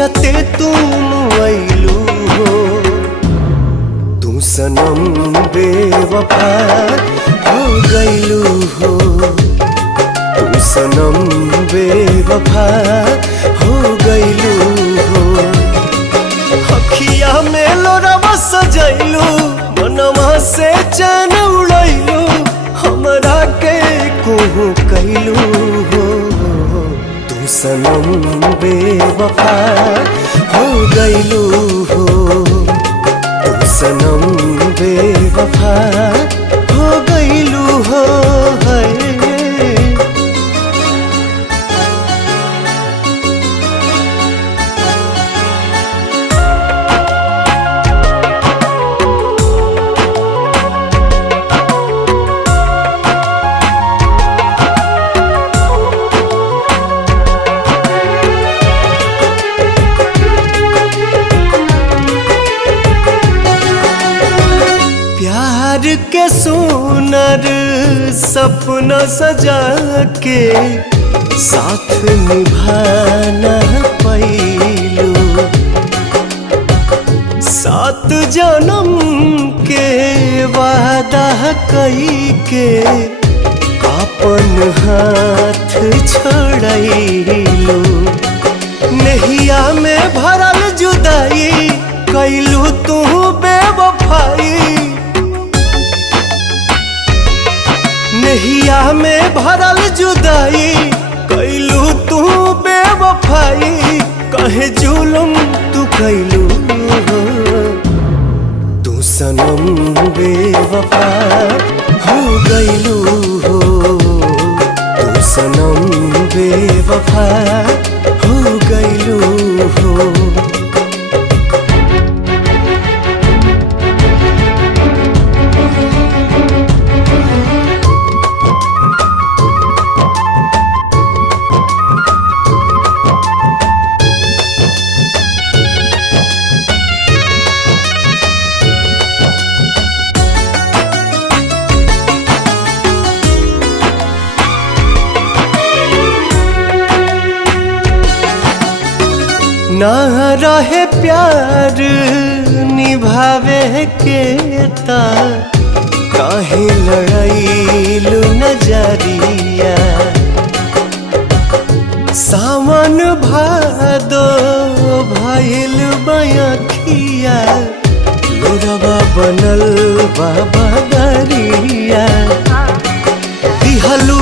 जियते तुम आइलू हो। तू सनम बेवफा हो गइलू हो। तू सनम बेवफा हो गइलू हो। अखिया में लोरवा सजैलू, मनवा से चैन उड़ैलू, हमरा के कोहू कैलू हो। तू सनम बेवफा हो गइलू हो। तू सनम बेवफा हो गइलू हो। प्यार के सुनर सपना सजा के साथ निभाना पैलू। 7 जन्म के वादा कई के अपन हाथ छोड़लू। नहिया में भरल जुदाई कैलू तू बेवफाई। नहिया में भरल जुदाई कैलू तू बेवफाई। कहे जुलुम तू कैलू हो। तू सनम बेवफा हो गइलू हो। तू सनम बेवफा हो गइलू हो। ना रहे प्यार निभावे के ता काहे लड़ाइलू नजरिया। सावन भादो भइल बयखिया, लोरवा बनल बाबा दरिया। दिहलू